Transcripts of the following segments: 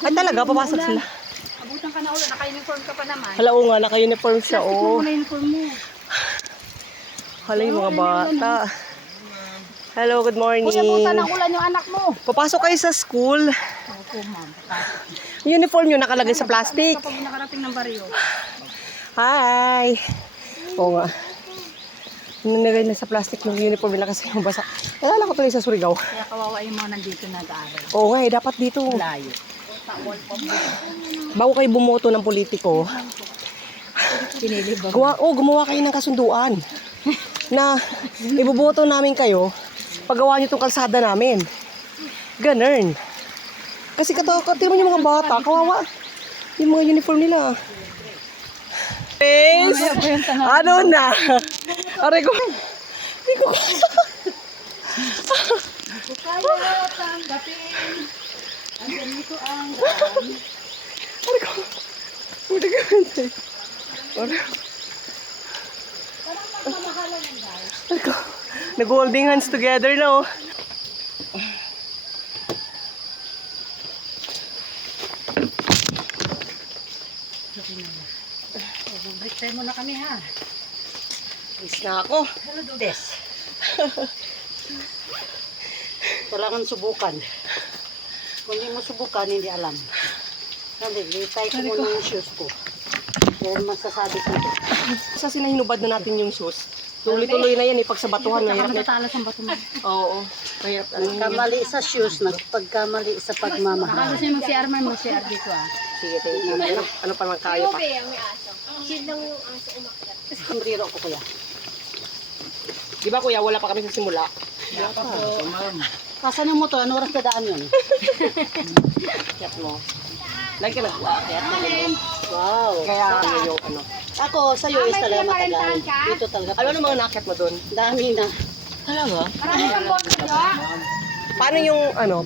Ay talaga, papasok sila. Abutan ka na ulo, naka-uniform ka pa naman. Hala, oo nga, naka-uniform siya, Plastic oo. mo na uniform mo. Hala, yung mga bata. Hello, good morning. Kuya, butan ng ulan yung anak mo. Papasok kayo sa school. Opo, ma'am. Yung uniform nyo nakalagay sa plastic. Kapag nakarating ng baryo. Hi! Oo nga. Nilagay na sa plastic ng uniform nila kasi yung basa. Nalala ko tuloy sa Surigao. Kaya kawawa yung mga nandito nag-aaral. Oo nga dapat dito. Layo. Bago kayo bumoto ng politiko, Pinili ba? gumawa kayo ng kasunduan na iboboto namin kayo paggawa nyo itong kalsada namin. Ganun. Kasi katimo yung mga bata, kawawa. Yung mga uniform nila. Yes! Ano na? Aray ko. Hindi ko Kaya tanggapin. Andyan dito ang daan. Aray ko. Buti ka rin. Aray ko. Nag-holding hands together na oh. Break time muna kami ha. Is na ako. Hello, Des. Kailangan subukan. Kung hindi mo subukan, hindi alam. Sabi, litay ko muna yung shoes ko. Dahil masasabi ko. Sa sinahinubad na natin yung shoes. Tuloy-tuloy na yan eh. Pag sa batuhan, mahirap na. Nakatalas ang bato mo. Oo. Mahirap. Pagkamali sa shoes, pagkamali sa pagmamahal. Nakalo siya mo si Arman mo, si Ar dito ah. Sige, tayo. Ano pa lang kaya pa? Sombrero ko kuya. Di ba kuya, wala pa kami sa simula? Kasan yung motor? Ano oras dadaan yun? Kiyat mo. Lagi ka nag-kiyat mo. Wow. Kaya ano yung ano. Ako, sa US talaga matagal. Dito talaga. Ano namang nakit mo doon? Dami na. Talaga? Marami kang boto doon.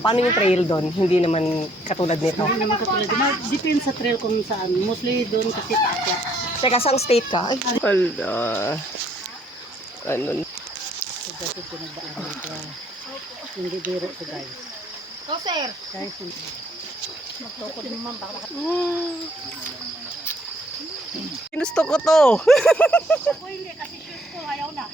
Paano yung trail doon? Hindi naman katulad nito. Hindi naman katulad. Depende sa trail kung saan. Mostly doon kasi taakya. Teka, saan state ka? Ay, hala. Ano? Dati pinagdaan dito. Hindi biro to guys. So, sir. Guys, Magtoko din mo, baka Ginusto ko to. ako hindi, kasi shoes ko, ayaw na.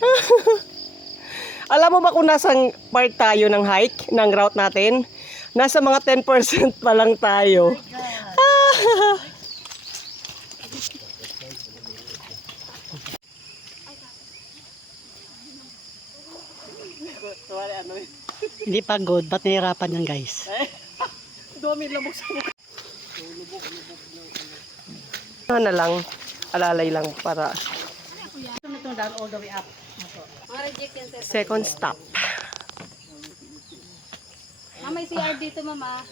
Alam mo ba kung nasang part tayo ng hike, ng route natin? Nasa mga 10% pa lang tayo. hindi pagod. Ba't nahirapan yan guys? Dami labog sa mukha. Ano na lang, alalay lang para Ito na itong down all the way up. second stop. May CR dito, mama.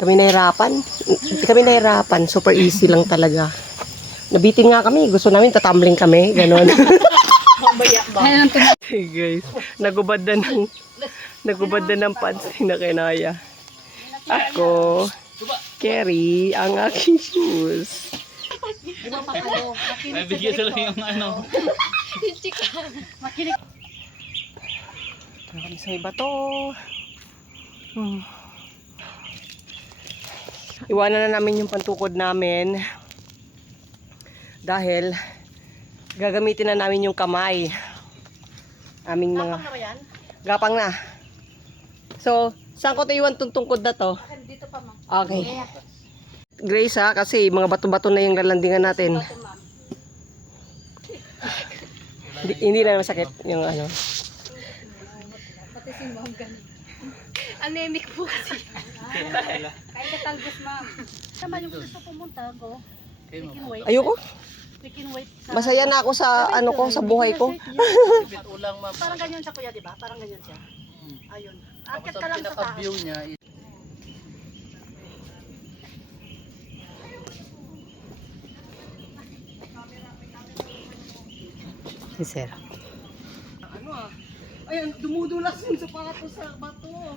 Kami nahirapan. Super easy lang talaga. Nabitin nga kami. Gusto namin tatumbling kami. Ganon. Ayun ang Hey guys, nagubad na ng pants na kinaya. Ako, carry ang aking shoes. Nabigyan sila yung ano. makinig. Ito kami sa iba to. Iwanan na namin yung pantukod namin. Dahil gagamitin na namin yung kamay. Aming mga... Gapang na. So, saan ko iwan tong tungkod na to? Dito pa, ma'am. Okay. Grace ha, kasi mga bato-bato na yung galandingan natin. Hindi na masakit yung ano. Pati si ma'am ganun. Anemic po kasi. Kahit katalbos, ma'am. Tama yung gusto pumunta ko. Ayoko. We can wait. Masaya na ako sa ano ko, sa buhay ko. Ulang ma'am. Parang ganyan siya kuya, di ba? Parang ganyan siya. Ayun. Tapos Akit ka ang lang sa taas. pinaka-view niya is Si sir. Ano ah? Ayun, dumudulas yung sapatos sa bato.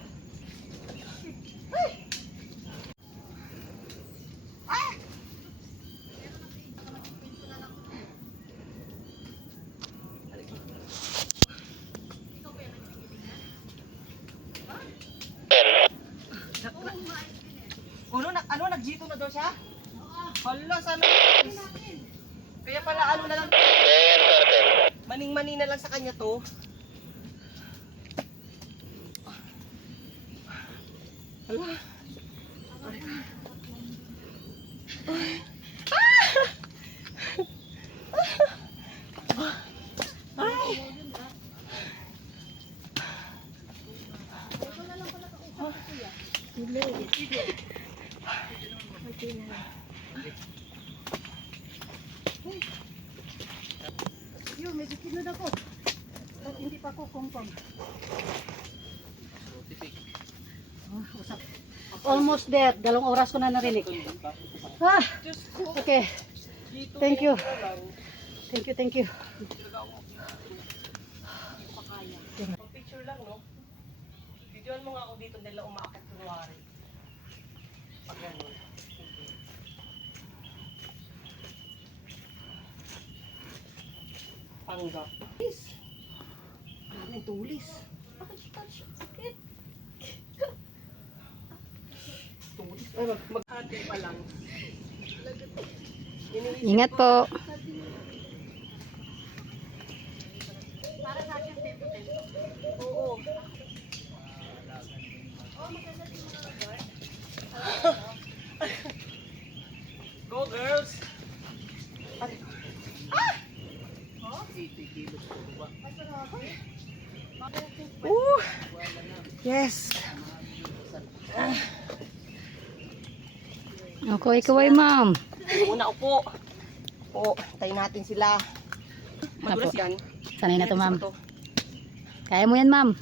na daw siya? Hala, sana. Kaya pala ano na lang. Maning-mani na lang sa kanya to. Hala. Yun, may bikinod ako. At hindi pa ako kumpong. Almost there. 2 oras ko na narinig. Ah, okay. Thank you. Thank you. Picture lang, no? Videoan mo nga ako dito nila umaakit kunwari. Pag ganun. Panggap. Tulis. Daming tulis. Bakit sakit? Tulis. Ay, mag-ate pa lang. Ingat po. Oo. Go girls! Ooh! Yes! Ako, ikaw ay ma'am. Una upo. Oo, tayo natin sila. Madulas Apo. yan. Sanay na to, ma'am. Ito. Kaya mo yan, ma'am.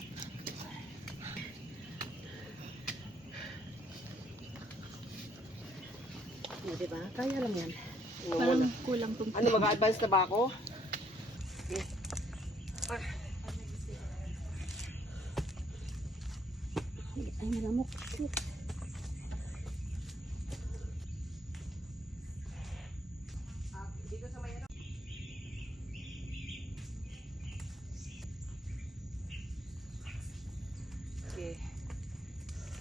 Diba? Kaya lang yan. Parang kulang tong. Ano, mag-advance na ba ako? Okay. Ay, nalamok. Dito sa may ano. Okay.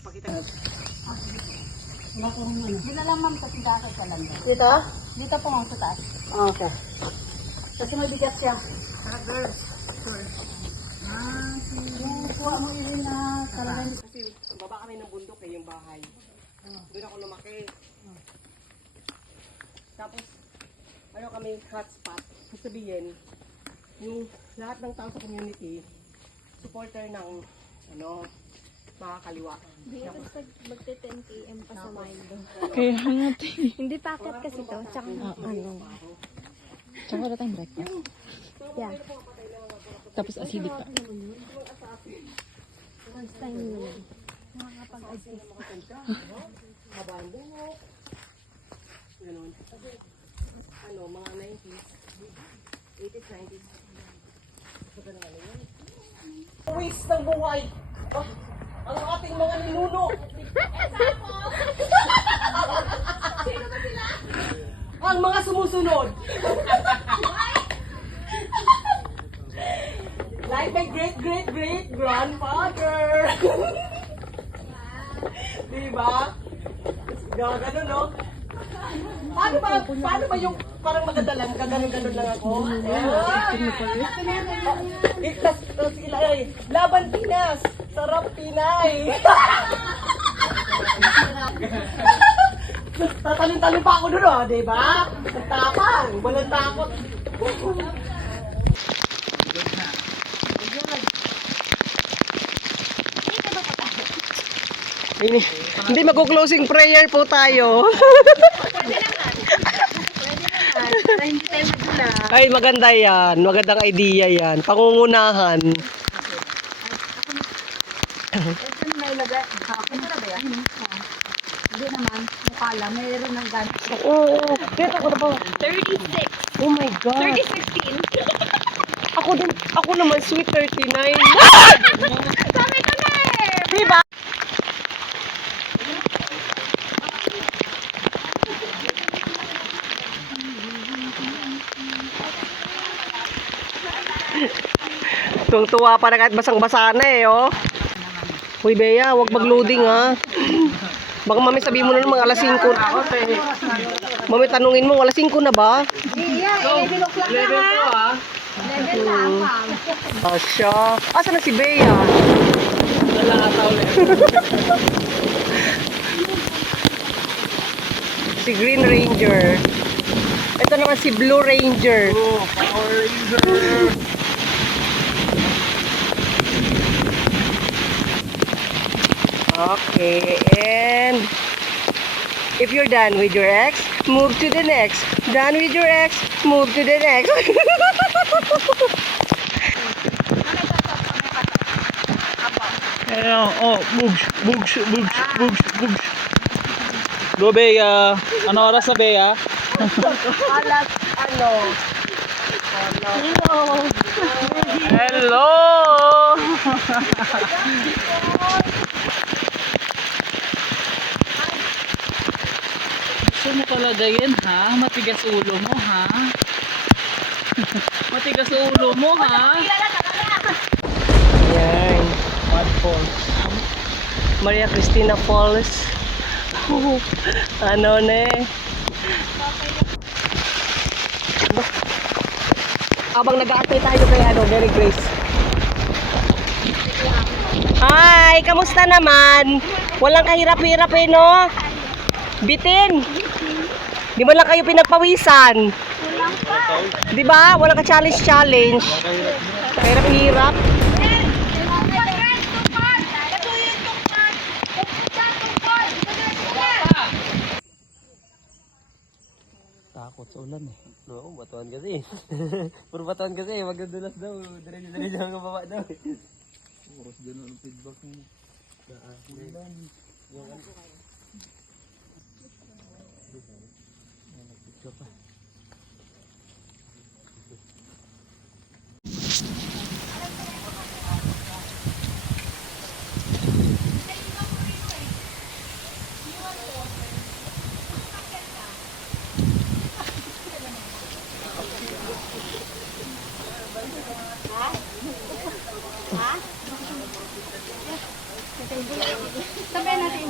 Pakita mo. Wala ko rin ano. Dito lang, ma'am, kasi dakot ka lang. Dito? Dito po, ma'am, sa taas. Okay. Kasi may bigat siya. Girls. Yung kuha mo yun na talagang Kasi baba kami ng bundok eh, yung bahay. Doon ako lumaki. Tapos, ano kami hotspot. Ibig sabihin, yung lahat ng tao sa community, supporter ng, ano, mga kaliwa. Hindi basta magte-10 AM pa sa Milo. Kaya nga, Hindi packet kasi to. Tsaka ano. tsaka wala tayong breakfast. Yeah. Tapos acidic pa. Once time mo lang. Makakapag-adjust. Habang buhok. Ganon. Ano, mga 90s. 80s, 90s. Waste ng buhay. Ah, ang ating mga ninuno. Ang mga sumusunod. Like my great grandfather. Diba? Gagano, no? Paano ba yung parang magadalan, gaganon-ganon lang ako? Tapos ilay, laban Pinas, sarap Pinay. Tatalon-talon pa ako doon, diba? Tapang, walang takot. Hindi mag-closing prayer po tayo. Ay, maganda yan. Magandang idea yan. Pangungunahan. hindi naman. Mukha lang. Mayroon ng ganit. Oo. Kaya ako na po. 36. Oh my God. 16. Ako naman, sweet 39. Sabi ko na eh. Diba? Tuwang-tuwa pa na kahit basang-basa na eh, oh. Uy, Bea, huwag mag-loading ha. Baka mami sabihin mo na mga alas 5. Mami tanungin mo, alas 5 na ba? Asya. Asa na si Bea? Si Green Ranger. Ito naman si Blue Ranger. Okay, and if you're done with your ex, move to the next. Done with your ex, move to the next. Ayan, oh, bugs, bugs, bugs, bugs, bugs. Go, Bea. Ano oras na, Bea? Alas, ano? Hello! Gusto mo palagayin, ha? Matigas ulo mo, ha? Matigas ulo mo, ha? Yan. Mud Falls. Maria Cristina Falls. Ano ne? Abang nag-aantay tayo kay Mary Grace. Hi! Kamusta naman? Walang kahirap-hirap no? Bitin! Di man lang kayo pinagpawisan? Di ba? Walang ka-challenge. Kahirap-hirap. Takot sa ulan, eh. Oo, batuan kasi. Puro batuan kasi, magdudulas daw. Diretso-diretso ang baba daw. Oras din ang feedback mo. Sabay natin.